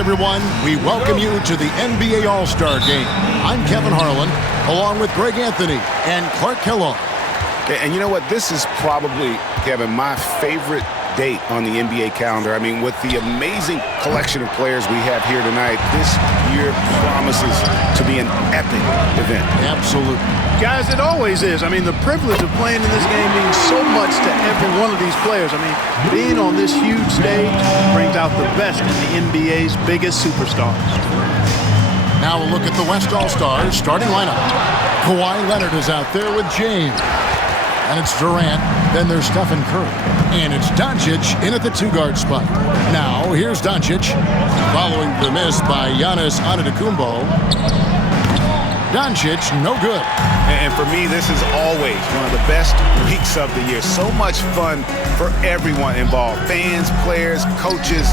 everyone. We welcome you to the NBA All-Star Game. I'm Kevin Harlan, along with Greg Anthony and Clark Kellogg. And you know what? This is probably, Kevin, my favorite date on the NBA calendar. I mean, with the amazing collection of players we have here tonight, this year promises to be an epic event. Absolutely. Guys, it always is. I mean, the privilege of playing in this game means so much to every one of these players. I mean, being on this huge stage brings out the best in the NBA's biggest superstars. Now we'll look at the West All-Stars starting lineup. Kawhi Leonard is out there with James. And it's Durant, then there's Stephen Curry. And it's Doncic in at the two-guard spot. Now, here's Doncic, following the miss by Giannis Antetokounmpo. Doncic, no good. And for me, this is always one of the best weeks of the year. So much fun for everyone involved. Fans, players, coaches,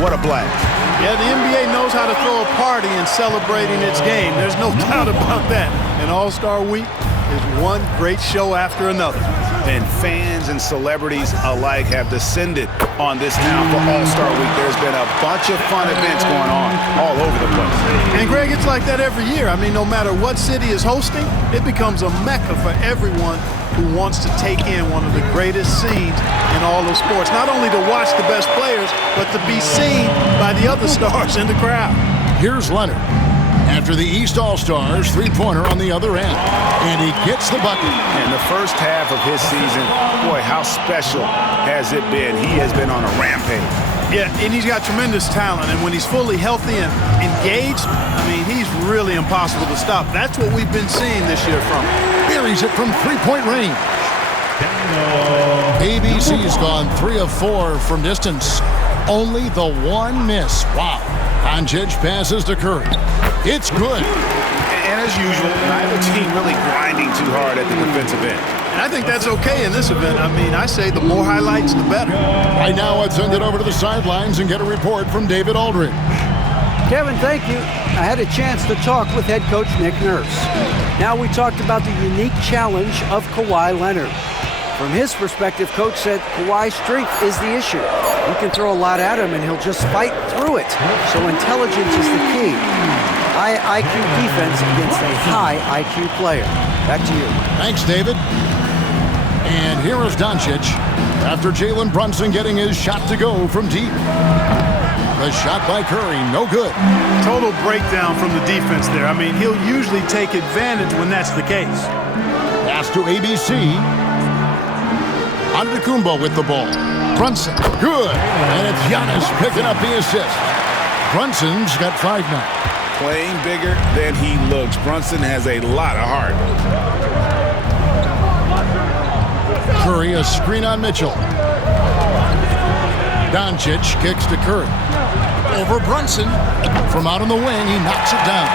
what a blast. Yeah, the NBA knows how to throw a party in celebrating its game. There's no doubt about that. An All-Star Week is one great show after another. And fans and celebrities alike have descended on this town for All-Star Week. There's been a bunch of fun events going on all over the place. And Greg, it's like that every year. I mean, no matter what city is hosting, it becomes a mecca for everyone who wants to take in one of the greatest scenes in all of sports. Not only to watch the best players, but to be seen by the other stars in the crowd. Here's Leonard. After the East All-Stars, three-pointer on the other end. And he gets the bucket. In the first half of his season, boy, how special has it been? He has been on a rampage. Yeah, and he's got tremendous talent. And when he's fully healthy and engaged, I mean, he's really impossible to stop. That's what we've been seeing this year from him. Buries it from three-point range. ABC's gone 3 of 4 from distance. Only the one miss. Wow. Doncic passes to Curry. It's good. And as usual, neither team really grinding too hard at the defensive end. And I think that's okay in this event. I mean, I say the more highlights, the better. Right now, let's send it over to the sidelines and get a report from David Aldridge. Kevin, thank you. I had a chance to talk with head coach Nick Nurse. Now we talked about the unique challenge of Kawhi Leonard. From his perspective, coach said Kawhi's strength is the issue. You can throw a lot at him and he'll just fight through it. So intelligence is the key. High IQ defense against a high IQ player. Back to you. Thanks, David. And here is Doncic after Jalen Brunson getting his shot to go from deep. The shot by Curry, no good. Total breakdown from the defense there. I mean, he'll usually take advantage when that's the case. Pass to ABC. Antetokounmpo with the ball. Brunson, good. And it's Giannis picking up the assist. Brunson's got 5 now. Playing bigger than he looks. Brunson has a lot of heart. Curry, a screen on Mitchell. Doncic kicks to Curry. Over Brunson. From out on the wing, he knocks it down.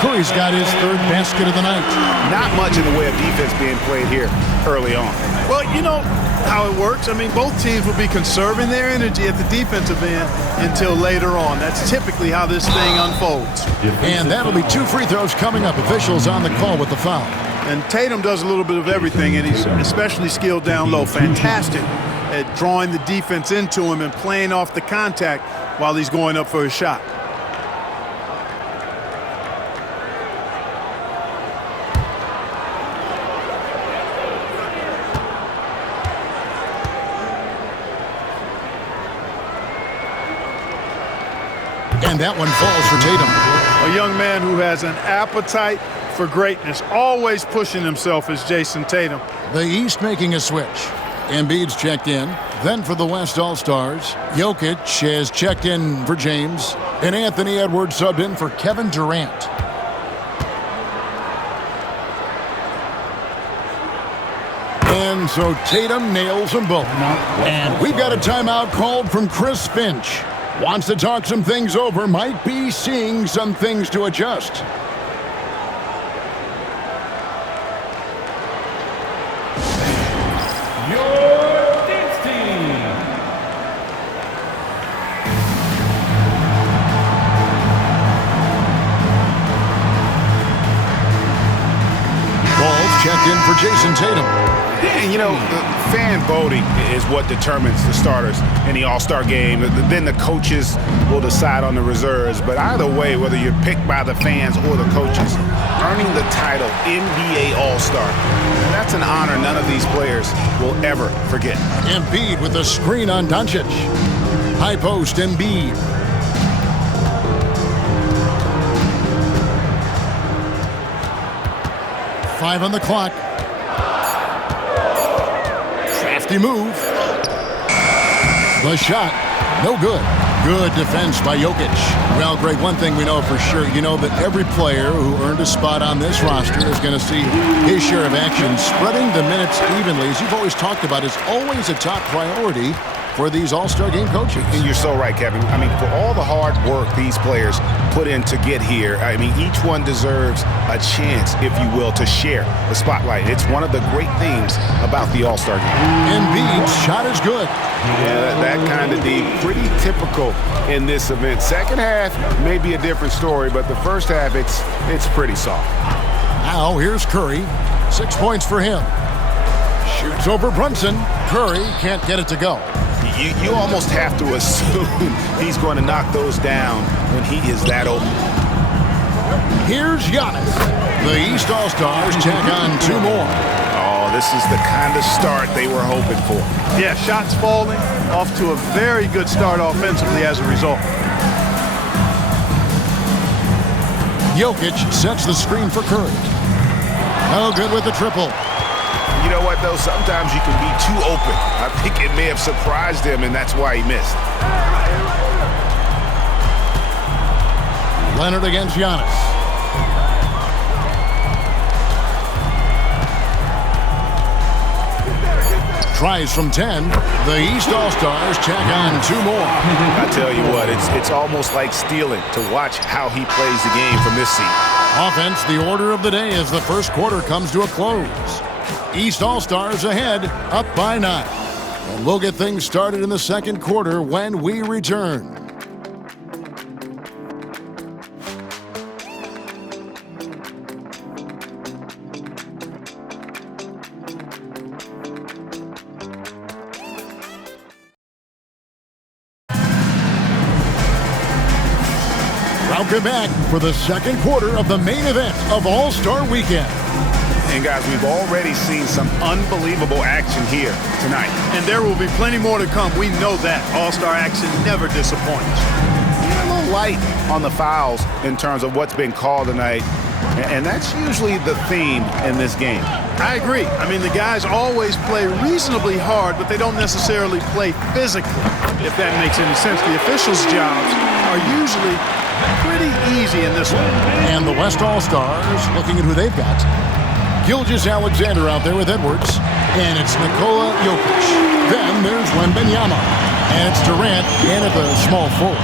Curry's got his 3rd basket of the night. Not much in the way of defense being played here early on. Well, you know how it works. I mean, both teams will be conserving their energy at the defensive end until later on. That's typically how this thing unfolds. And that'll be 2 free throws coming up. Officials on the call with the foul. And Tatum does a little bit of everything, and he's especially skilled down low. Fantastic at drawing the defense into him and playing off the contact while he's going up for his shot. And that one falls for Tatum. A young man who has an appetite for greatness, always pushing himself, is Jason Tatum. The East making a switch. Embiid's checked in. Then for the West All-Stars, Jokic has checked in for James. And Anthony Edwards subbed in for Kevin Durant. And so Tatum nails them both. And we've got a timeout called from Chris Finch. Wants to talk some things over, might be seeing some things to adjust. Your dance team. Ball's checked in for Jason Tatum. And, you know, the fan voting is what determines the starters in the All-Star game. Then the coaches will decide on the reserves. But either way, whether you're picked by the fans or the coaches, earning the title NBA All-Star, that's an honor none of these players will ever forget. Embiid with the screen on Doncic. High post, Embiid. Five on the clock. Crafty move. The shot, no good. Good defense by Jokic. Well, Greg, one thing we know for sure, you know that every player who earned a spot on this roster is going to see his share of action. Spreading the minutes evenly, as you've always talked about, is always a top priority for these All-Star game coaches. And you're so right, Kevin. I mean, for all the hard work these players put in to get here, I mean, each one deserves a chance, if you will, to share the spotlight. It's one of the great things about the All-Star game. Embiid's shot is good. Yeah, that kind of D, pretty typical in this event. Second half may be a different story, but the first half, it's pretty soft. Now, here's Curry. 6 points for him. Shoots over Brunson. Curry can't get it to go. You almost have to assume he's going to knock those down when he is that open. Here's Giannis. The East All-Stars tack on 2 more. Oh, this is the kind of start they were hoping for. Yeah, shots falling, off to a very good start offensively as a result. Jokic sets the screen for Curry. No good with the triple. You know what, though? Sometimes you can be too open. I think it may have surprised him, and that's why he missed. Leonard against Giannis. Tries from 10. The East All-Stars tack on 2 more. I tell you what, it's almost like stealing to watch how he plays the game from this seat. Offense, the order of the day as the first quarter comes to a close. East All-Stars ahead, up by 9. And we'll get things started in the second quarter when we return. Welcome back for the second quarter of the main event of All-Star Weekend. And guys, we've already seen some unbelievable action here tonight. And there will be plenty more to come. We know that. All-Star action never disappoints. A little light on the fouls in terms of what's been called tonight. And that's usually the theme in this game. I agree. I mean, the guys always play reasonably hard, but they don't necessarily play physically, if that makes any sense. The officials' jobs are usually pretty easy in this one. And the West All-Stars, looking at who they've got. Gilgeous-Alexander out there with Edwards. And it's Nikola Jokic. Then there's Wembanyama. And it's Durant in at the small forward.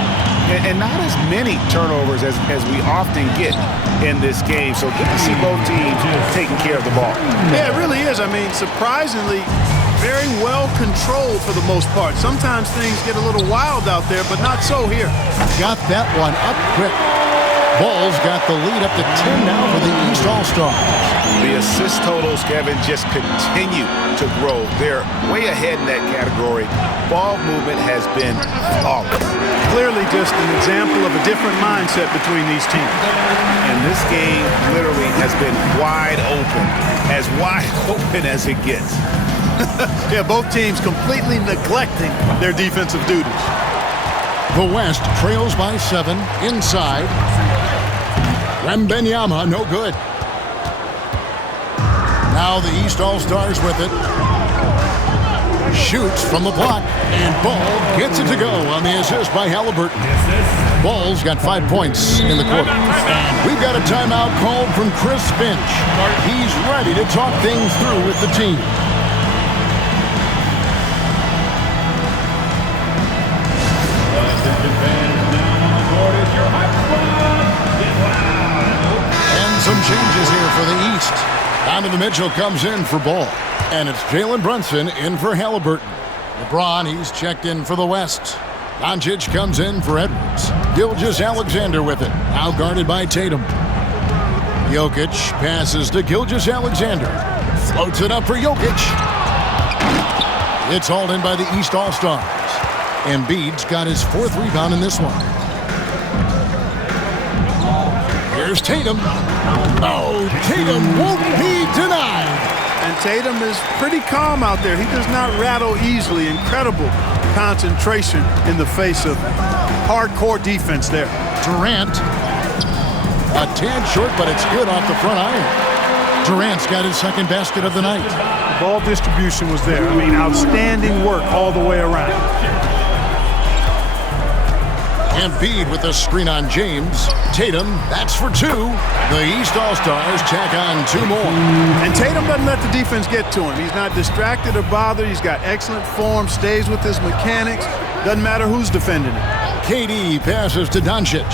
And not as many turnovers as we often get in this game. So good to see both teams taking care of the ball. Yeah, it really is. I mean, surprisingly, very well controlled for the most part. Sometimes things get a little wild out there, but not so here. Got that one up quick. Bulls got the lead up to 10 now for the East All-Stars. The assist totals, Kevin, just continue to grow. They're way ahead in that category. Ball movement has been flawless. Clearly just an example of a different mindset between these teams. And this game literally has been wide open as it gets. Yeah, both teams completely neglecting their defensive duties. The West trails by 7 inside. Wembanyama, no good. Now the East All-Stars with it. Shoots from the block, and Ball gets it to go on the assist by Halliburton. Ball's got 5 points in the quarter. And we've got a timeout called from Chris Finch. He's ready to talk things through with the team. And some changes here for the East. Donovan Mitchell comes in for Ball. And it's Jalen Brunson in for Halliburton. LeBron, he's checked in for the West. Doncic comes in for Edwards. Gilgeous-Alexander with it. Now guarded by Tatum. Jokic passes to Gilgeous-Alexander. Floats it up for Jokic. It's hauled in by the East All-Stars. Embiid's got his 4th rebound in this one. Here's Tatum. Oh, Tatum won't be denied. And Tatum is pretty calm out there. He does not rattle easily. Incredible concentration in the face of hardcore defense there. Durant. A tad short, but it's good off the front iron. Durant's got his 2nd basket of the night. Ball distribution was there. I mean, outstanding work all the way around. Embiid with the screen on James. Tatum, that's for 2. The East All-Stars tack on 2 more. And Tatum doesn't let the defense get to him. He's not distracted or bothered. He's got excellent form, stays with his mechanics. Doesn't matter who's defending him. KD passes to Doncic.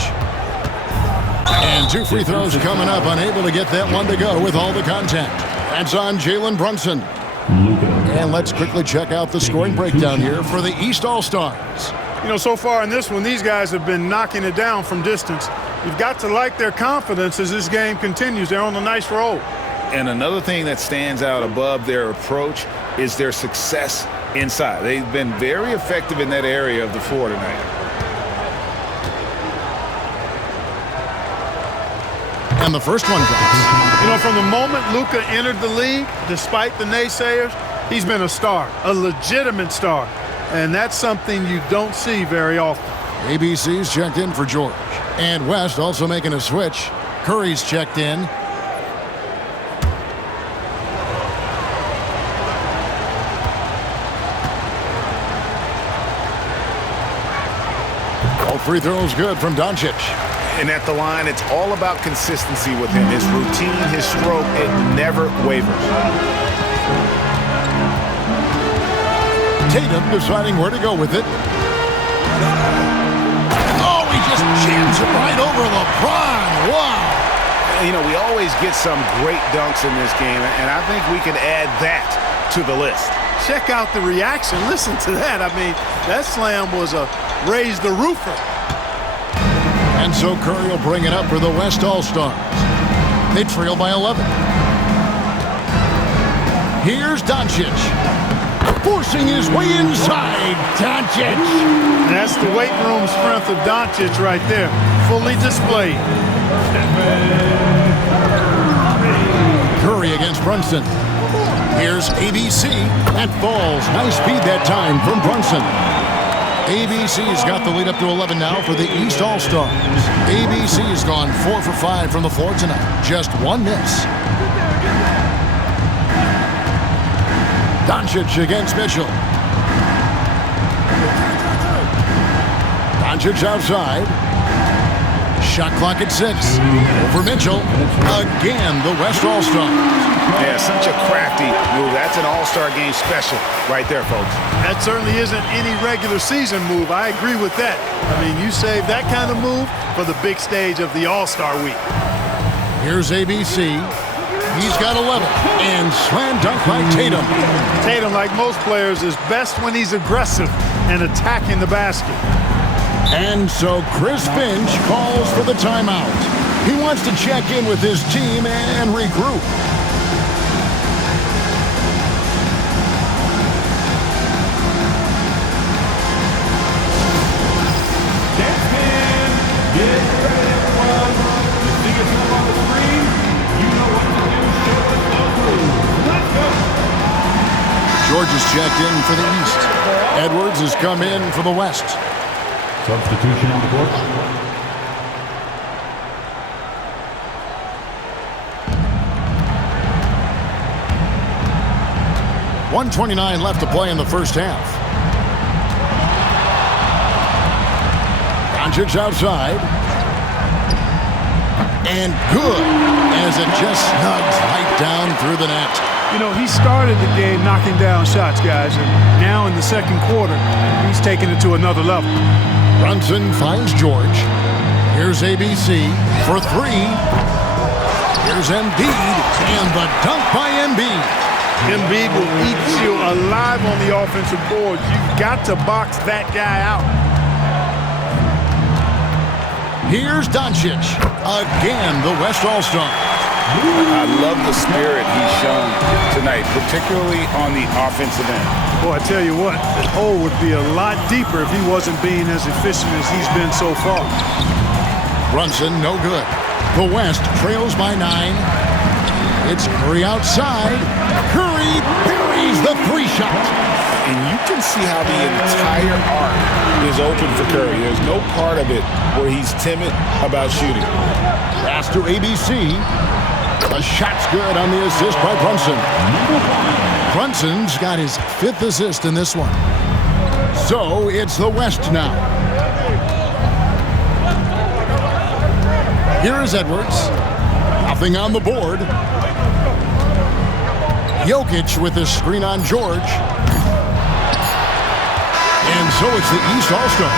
And 2 free throws coming up, unable to get that one to go with all the contact. That's on Jalen Brunson. And let's quickly check out the scoring breakdown here for the East All-Stars. You know, so far in this one, these guys have been knocking it down from distance. You've got to like their confidence as this game continues. They're on a nice roll. And another thing that stands out above their approach is their success inside. They've been very effective in that area of the floor tonight. And the first one drops. You know, from the moment Luka entered the league, despite the naysayers, he's been a star, a legitimate star. And that's something you don't see very often. ABC's checked in for George. And West also making a switch. Curry's checked in. All free throws good from Doncic. And at the line, it's all about consistency with him. His routine, his stroke, it never wavers. Tatum deciding where to go with it. Oh, he just jams it right over LeBron. Wow. You know, we always get some great dunks in this game, and I think we can add that to the list. Check out the reaction. Listen to that. I mean, that slam was a raise the roofer. And so Curry will bring it up for the West All-Stars. They trail by 11. Here's Doncic. Forcing his way inside. Doncic. That's the weight room strength of Doncic right there. Fully displayed. Curry against Brunson. Here's ABC. That falls. Nice speed that time from Brunson. ABC's got the lead up to 11 now for the East All-Stars. ABC has gone 4 for 5 from the floor tonight. Just 1 miss. Doncic against Mitchell. Doncic outside. Shot clock at 6. Over Mitchell. Again, the West All-Stars. Yeah, such a crafty move. That's an all-star game special right there, folks. That certainly isn't any regular season move. I agree with that. I mean, you save that kind of move for the big stage of the All-Star Week. Here's ABC. He's got 11. And slam dunk by Tatum. Tatum, like most players, is best when he's aggressive and attacking the basket. And so Chris Finch calls for the timeout. He wants to check in with his team and regroup. George is checked in for the East. Edwards has come in for the West. Substitution on the court. .129 left to play in the first half. Doncic outside. And good, as it just snugs right down through the net. You know, he started the game knocking down shots, guys, and now in the second quarter, he's taking it to another level. Brunson finds George. Here's ABC for 3. Here's Embiid, and the dunk by Embiid. Embiid will eat you alive on the offensive board. You've got to box that guy out. Here's Doncic. Again, the West All-Star. I love the spirit he's shown tonight, particularly on the offensive end. Boy, I tell you what, the hole would be a lot deeper if he wasn't being as efficient as he's been so far. Brunson, no good. The West trails by 9. It's Curry outside. Curry buries the 3-shot. And you can see how the entire arc is open for Curry. There's no part of it where he's timid about shooting. Pass to ABC. The shot's good on the assist by Brunson. Brunson's got his 5th assist in this one. So it's the West now. Here is Edwards. Nothing on the board. Jokic with the screen on George. And so it's the East All-Star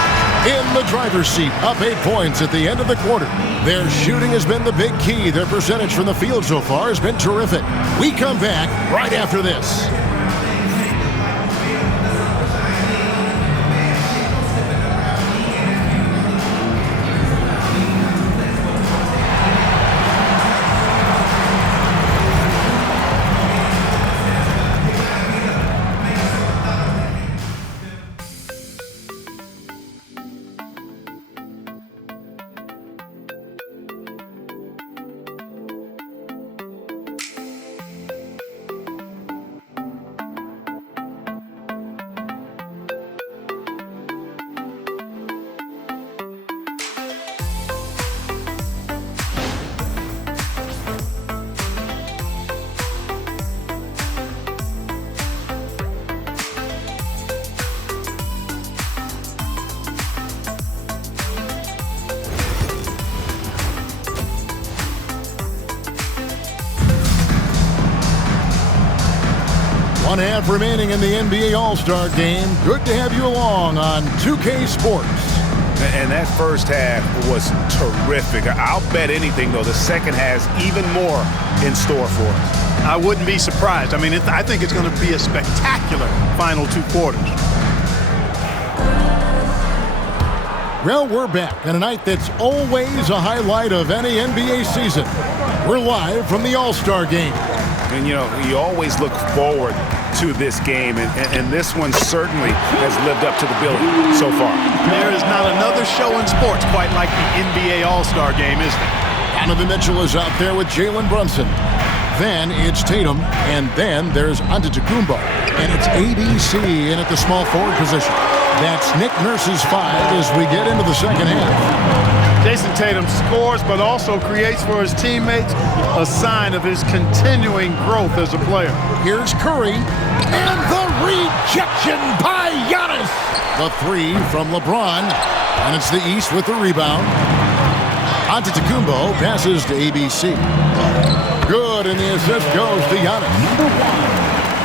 in the driver's seat, up 8 points at the end of the quarter. Their shooting has been the big key. Their percentage from the field so far has been terrific. We come back right after this. One half remaining in the NBA All-Star Game. Good to have you along on 2K Sports. And that first half was terrific. I'll bet anything, though, the second has even more in store for us. I wouldn't be surprised. I mean, I think it's going to be a spectacular final 2 quarters. Well, we're back on a night that's always a highlight of any NBA season. We're live from the All-Star Game. And, you know, you always look forward to this game, and this one certainly has lived up to the billing so far. There is not another show in sports quite like the NBA All-Star Game, is there? Donovan Mitchell is out there with Jalen Brunson. Then it's Tatum, and then there's Antetokounmpo. And it's ABC in at the small forward position. That's Nick Nurse's 5 as we get into the second half. Jason Tatum scores, but also creates for his teammates a sign of his continuing growth as a player. Here's Curry, and the rejection by Giannis. The 3 from LeBron, and it's the East with the rebound. Antetokounmpo passes to ABC. Good, and the assist goes to Giannis.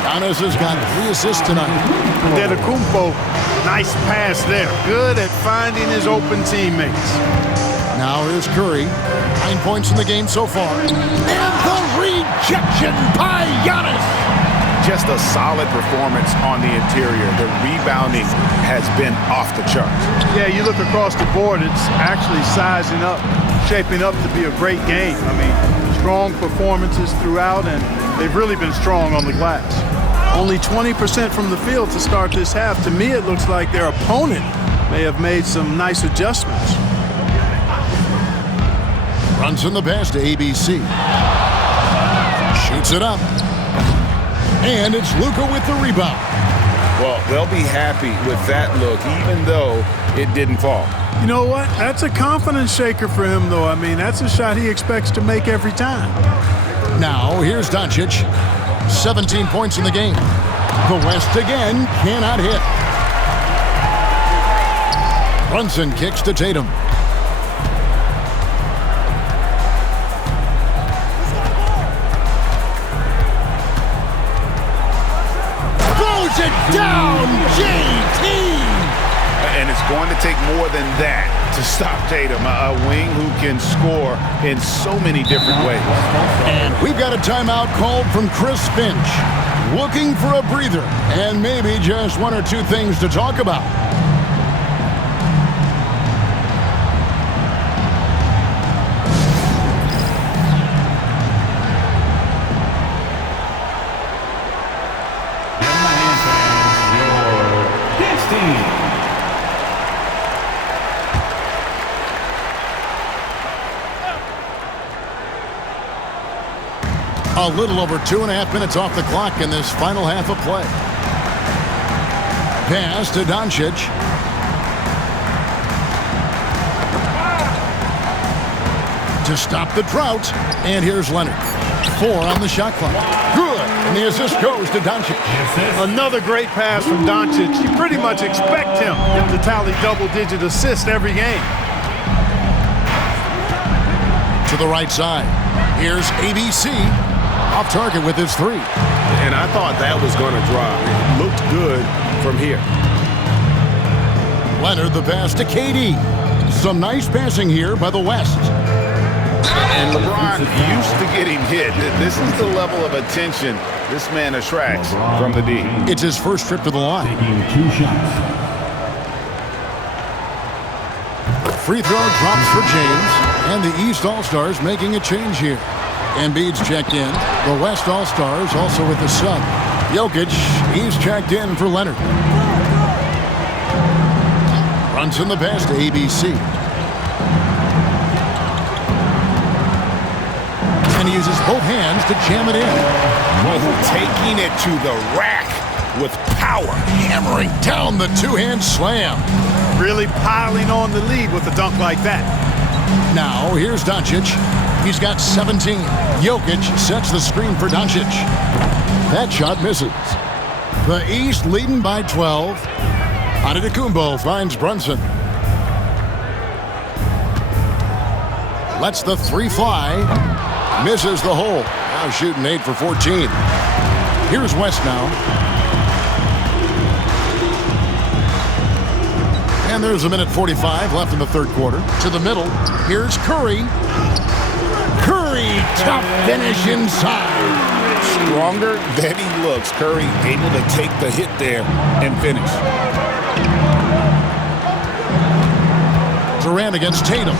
Giannis has got 3 assists tonight. Antetokounmpo, nice pass there. Good at finding his open teammates. Now here's Curry. 9 points in the game so far. And the rejection by Giannis. Just a solid performance on the interior. The rebounding has been off the charts. Yeah, you look across the board, it's actually sizing up, shaping up to be a great game. I mean, strong performances throughout, and they've really been strong on the glass. Only 20% from the field to start this half. To me, it looks like their opponent may have made some nice adjustments. Brunson the pass to ABC. Shoots it up. And it's Luka with the rebound. Well, they'll be happy with that look, even though it didn't fall. You know what? That's a confidence shaker for him, though. I mean, that's a shot he expects to make every time. Now, here's Doncic. 17 points in the game. The West again cannot hit. Brunson kicks to Tatum. Throws it down, JT! And it's going to take more than that to stop Tatum, a wing who can score in so many different ways. And we've got a timeout called from Chris Finch. Looking for a breather and maybe just 1 or 2 things to talk about. A little over 2.5 minutes off the clock in this final half of play. Pass to Doncic. To stop the drought. And here's Leonard. 4 on the shot clock. Good. And the assist goes to Doncic. Another great pass from Doncic. You pretty much expect him to tally double-digit assists every game. To the right side. Here's ABC. Off target with his 3. And I thought that was going to drop. It looked good from here. Leonard the pass to KD. Some nice passing here by the West. And LeBron used to getting hit. This is the level of attention this man attracts from the D. It's his first trip to the line. Taking 2 shots. Free throw drops for James. And the East All-Stars making a change here. Embiid's checked in. The West All-Stars also with the sub. Jokic, he's checked in for Leonard. Runs in the pass to ABC. And he uses both hands to jam it in. Taking it to the rack with power. Hammering down the two-hand slam. Really piling on the lead with a dunk like that. Now, here's Doncic. He's got 17. Jokic sets the screen for Doncic. That shot misses. The East leading by 12. Antetokounmpo finds Brunson. Lets the 3 fly. Misses the hole. Now shooting 8 for 14. Here's West now. And there's 1:45 left in the third quarter. To the middle. Here's Curry. Curry, tough finish inside. Stronger than he looks. Curry able to take the hit there and finish. Durant against Tatum.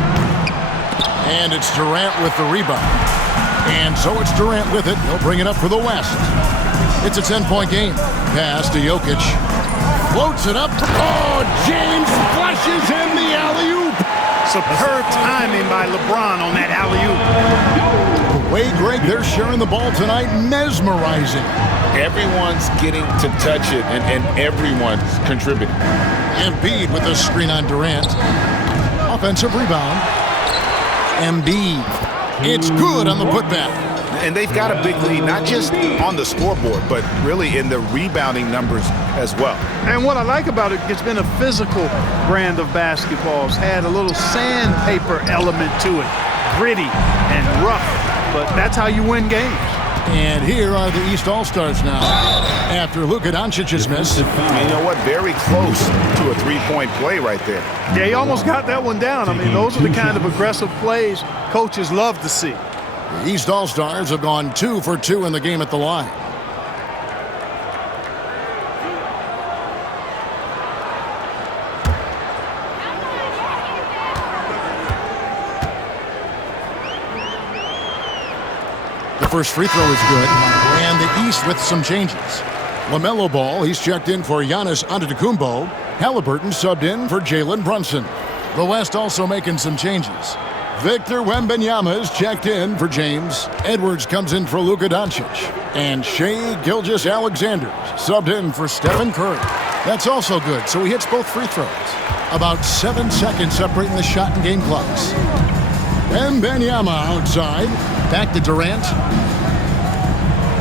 And it's Durant with the rebound. And so it's Durant with it. He'll bring it up for the West. It's a 10-point game. Pass to Jokic. Floats it up. Oh, James flushes in the alley-oop. Superb timing by LeBron on that alley-oop. The way, Greg, they're sharing the ball tonight, mesmerizing. Everyone's getting to touch it, and everyone's contributing. Embiid with the screen on Durant. Offensive rebound. Embiid. It's good on the putback. And they've got a big lead, not just on the scoreboard, but really in the rebounding numbers as well. And what I like about it, it's been a physical brand of basketball. It's had a little sandpaper element to it. Gritty and rough, but that's how you win games. And here are the East All-Stars now. After Luka Doncic's miss. You know what? Very close to a three-point play right there. Yeah, he almost got that one down. I mean, those are the kind of aggressive plays coaches love to see. The East All-Stars have gone 2 for 2 in the game at the line. The first free throw is good, and the East with some changes. LaMelo Ball, he's checked in for Giannis Antetokounmpo. Halliburton subbed in for Jalen Brunson. The West also making some changes. Victor Wembanyama is checked in for James. Edwards comes in for Luka Doncic. And Shai Gilgeous-Alexander subbed in for Stephen Curry. That's also good, so he hits both free throws. About 7 seconds separating the shot and game clocks. Wembanyama outside. Back to Durant.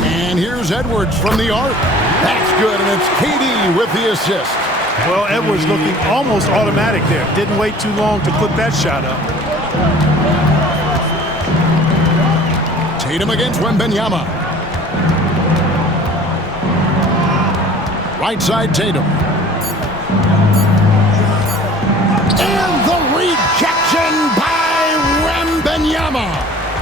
And here's Edwards from the arc. That's good, and it's KD with the assist. Well, Edwards looking almost automatic there. Didn't wait too long to put that shot up. Tatum against Wembanyama. Right side, Tatum. And the rejection by Wembanyama.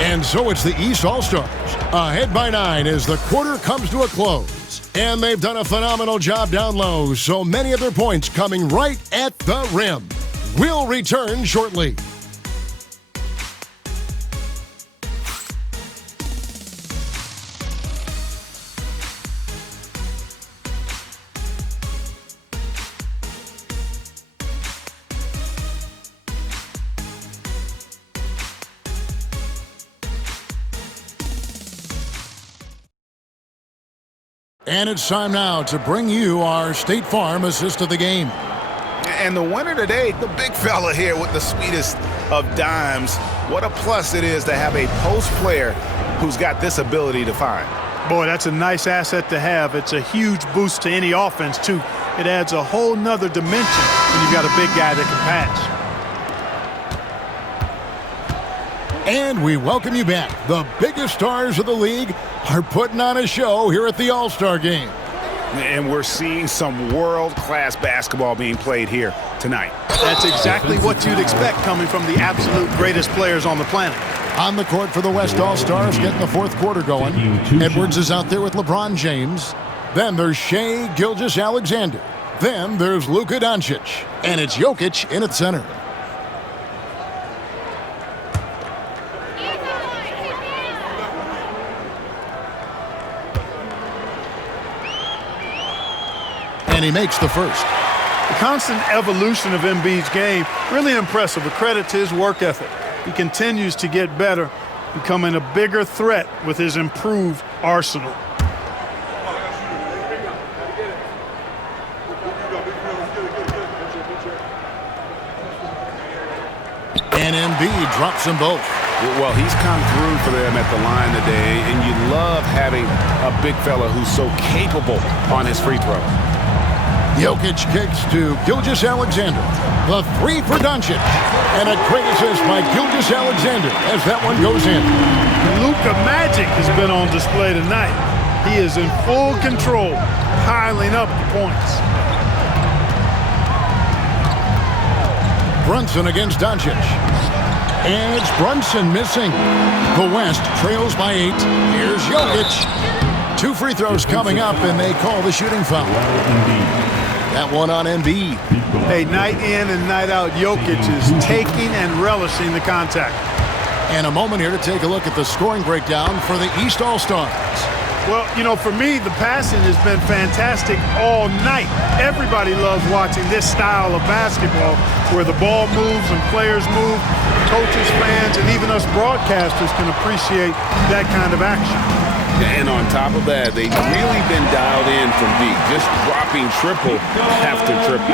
And so it's the East All-Stars. Ahead by 9 as the quarter comes to a close. And they've done a phenomenal job down low, so many of their points coming right at the rim. We'll return shortly. And it's time now to bring you our State Farm assist of the game. And the winner today, the big fella here with the sweetest of dimes. What a plus it is to have a post player who's got this ability to find. Boy, that's a nice asset to have. It's a huge boost to any offense, too. It adds a whole nother dimension when you've got a big guy that can pass. And we welcome you back. The biggest stars of the league are putting on a show here at the All-Star Game. And we're seeing some world-class basketball being played here tonight. That's exactly what you'd expect coming from the absolute greatest players on the planet. On the court for the West All-Stars, getting the fourth quarter going. Edwards is out there with LeBron James. Then there's Shai Gilgeous-Alexander. Then there's Luka Doncic. And it's Jokic in at center. And he makes the first. The constant evolution of Embiid's game, really impressive. A credit to his work ethic. He continues to get better, becoming a bigger threat with his improved arsenal. And Embiid drops them both. Well, he's come through for them at the line today, and you love having a big fella who's so capable on his free throw. Jokic kicks to Gilgeous-Alexander. The three for Doncic. And a great assist by Gilgeous-Alexander as that one goes in. Luka Magic has been on display tonight. He is in full control, piling up the points. Brunson against Doncic. And it's Brunson missing. The West trails by 8. Here's Jokic. 2 free throws coming up, and they call the shooting foul. That one on Embiid. Hey, night in and night out, Jokic is taking and relishing the contact. And a moment here to take a look at the scoring breakdown for the East All-Stars. Well, you know, for me, the passing has been fantastic all night. Everybody loves watching this style of basketball where the ball moves and players move. Coaches, fans, and even us broadcasters can appreciate that kind of action. And on top of that, they've really been dialed in from deep, just dropping triple after triple.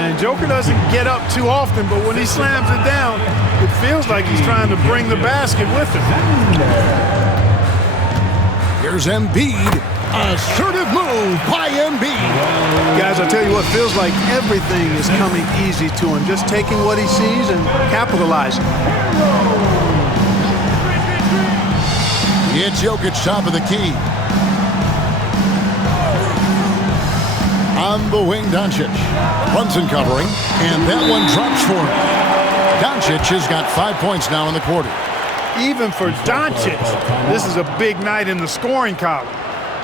And Joker doesn't get up too often, but when he slams it down, it feels like he's trying to bring the basket with him. Here's Embiid. Assertive move by Embiid. Guys, I tell you what, feels like everything is coming easy to him, just taking what he sees and capitalizing. It's Jokic top of the key. On the wing, Doncic. Brunson covering, and that one drops for him. Doncic has got 5 points now in the quarter. Even for Doncic, this is a big night in the scoring column,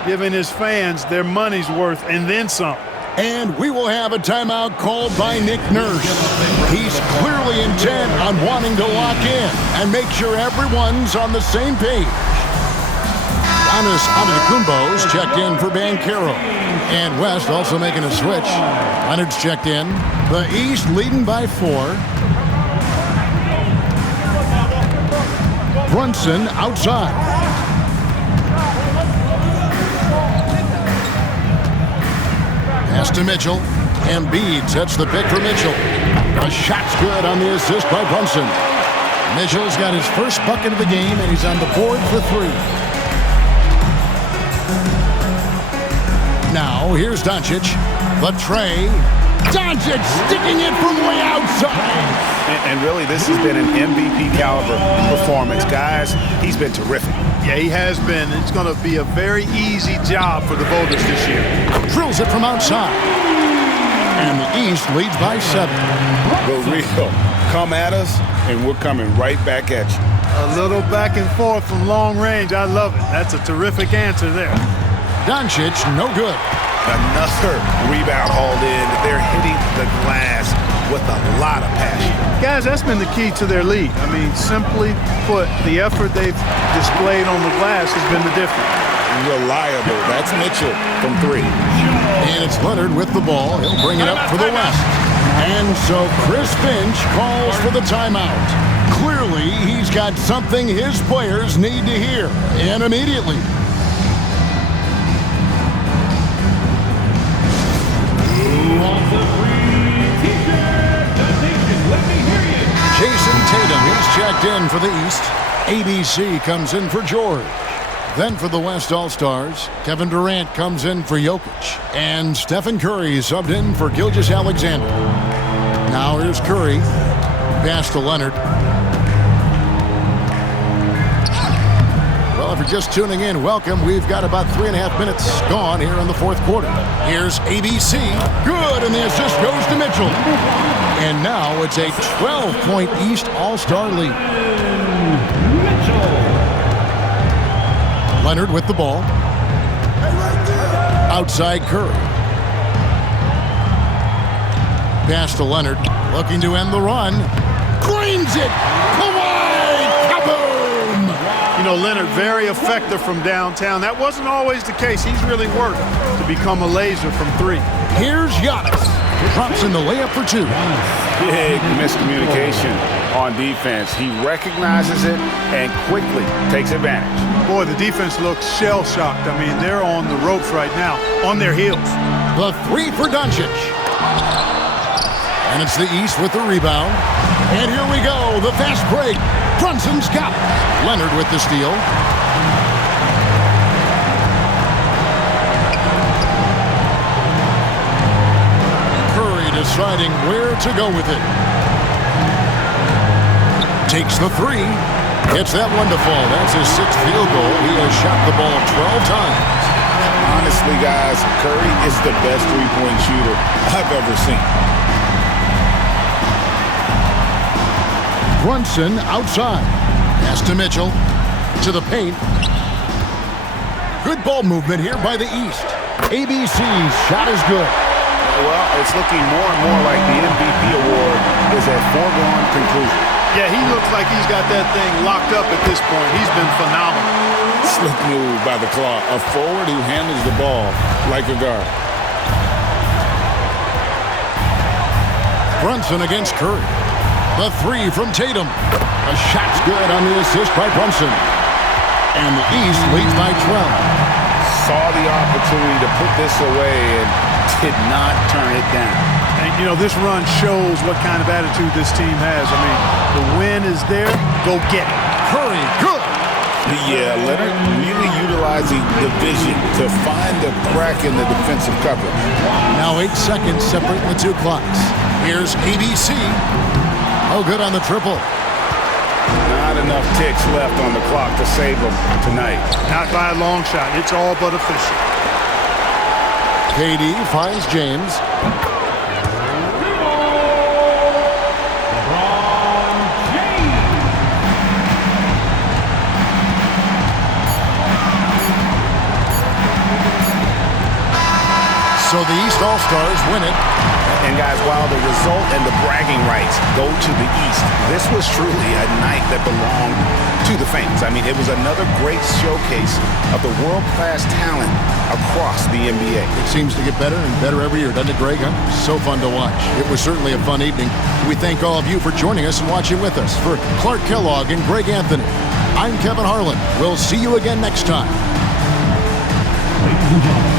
giving his fans their money's worth and then some. And we will have a timeout called by Nick Nurse. He's clearly intent on wanting to lock in and make sure everyone's on the same page. Giannis Antetokounmpo's checked in for Banchero. And West also making a switch. Leonard's checked in. The East leading by 4. Brunson outside. Pass to Mitchell. Embiid sets the pick for Mitchell. A shot's good on the assist by Brunson. Mitchell's got his first bucket of the game, and he's on the board for 3. Now, here's Doncic. The tray. Doncic sticking it from way outside. And really, this has been an MVP caliber performance. Guys, he's been terrific. Yeah, he has been. It's going to be a very easy job for the voters this year. Drills it from outside. And the East leads by 7. Go real. Come at us, and we're coming right back at you. A little back and forth from long range. I love it. That's a terrific answer there. Doncic, no good. Another rebound hauled in. They're hitting the glass with a lot of passion. Guys, that's been the key to their lead. I mean, simply put, the effort they've displayed on the glass has been the difference. Reliable. That's Mitchell from 3. And it's Leonard with the ball. He'll bring it up for the West. And so Chris Finch calls for the timeout. Clearly, he's got something his players need to hear, and immediately. checked in for the East. ABC comes in for George. Then for the West All-Stars, Kevin Durant comes in for Jokic. And Stephen Curry subbed in for Gilgeous-Alexander. Now here's Curry. Pass to Leonard. Well, if you're just tuning in, welcome. We've got about 3.5 minutes gone here in the fourth quarter. Here's ABC. Good, and the assist goes to Mitchell. And now it's a 12-point East All-Star lead. Leonard with the ball. Outside Curry. Pass to Leonard. Looking to end the run. Greens it. Kawhi. Kaboom. You know, Leonard very effective from downtown. That wasn't always the case. He's really worked to become a laser from three. Here's Giannis. Drops in the layup for two. Big miscommunication on defense. He recognizes it and quickly takes advantage. Boy, the defense looks shell-shocked. I mean, they're on the ropes right now, on their heels. The three for Doncic. And it's the East with the rebound. And here we go, the fast break. Brunson's got it. Leonard with the steal. Curry deciding where to go with it. Takes the three. Hits that one to fall. That's his 6th field goal. He has shot the ball 12 times. Honestly, guys, Curry is the best three-point shooter I've ever seen. Brunson outside. Pass to Mitchell. To the paint. Good ball movement here by the East. ABC's shot is good. Well, it's looking more and more like the MVP award is a foregone conclusion. Yeah, he looks like he's got that thing locked up at this point. He's been phenomenal. Slick move by the claw. A forward who handles the ball like a guard. Brunson against Curry. The three from Tatum. A shot's good on the assist by Brunson. And the East leads by 12. Saw the opportunity to put this away and did not turn it down. And, you know, this run shows what kind of attitude this team has. I mean, the win is there. Go get it. Curry, good. Yeah, Leonard really utilizing the vision to find the crack in the defensive coverage. Now 8 seconds separating the two clocks. Here's ABC. Oh, good on the triple. Not enough ticks left on the clock to save them tonight. Not by a long shot. It's all but official. KD finds James. So the East All-Stars win it. And guys, while the result and the bragging rights go to the East, this was truly a night that belonged to the fans. I mean, it was another great showcase of the world-class talent across the NBA. It seems to get better and better every year, doesn't it, Greg? Huh? So fun to watch. It was certainly a fun evening. We thank all of you for joining us and watching with us. For Clark Kellogg and Greg Anthony, I'm Kevin Harlan. We'll see you again next time. Ladies and gentlemen,